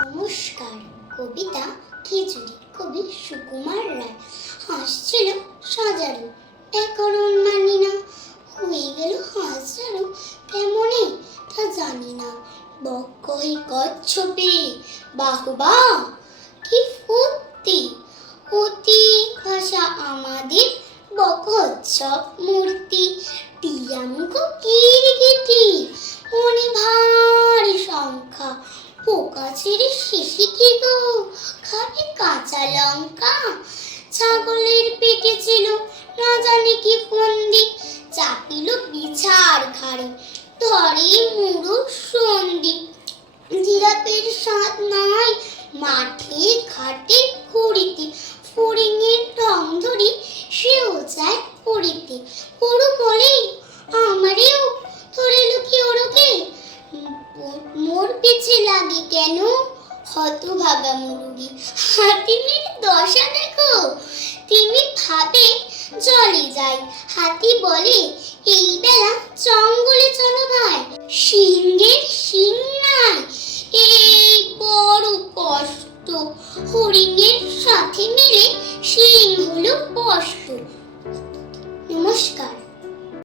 নমস্কার, কবিতা খিচুড়ি, কবি সুকুমার রায়। হাসছিল সাজারু ব্যাকরণ মানি না। হয়ে গেল হাজারো কেমনে তা জানি না। বক্ষই কচ্ছপে, বাহুবা, কি ফুর্তি। অতি ভাষা আমাদের বকচ্ছপ মূর্তি। টিয়ামুখ কিরগিটি ছেড়ে শেষে কি খাবে কাঁচা লঙ্কা? ছাগলের পেটে ছিল, না জানি কি ফন্দি। চাপিল বিছার ঘাড়ে, ধরে মুড়ো সন্ধি জিরাপের স্বাদ নাই, মাঠে ঘাটে ঘুরিতে। ফড়িংয়ের ঢং ধরি, সেও যায় পড়িতে। পড়ু লাগে কেন? হতভাগা মুরগি। হাতিমের দশা দেখো। তিমি ভাবে জলে যায়। হাতি বলে, এই বেলা জঙ্গলে চলো ভাই। সিংহের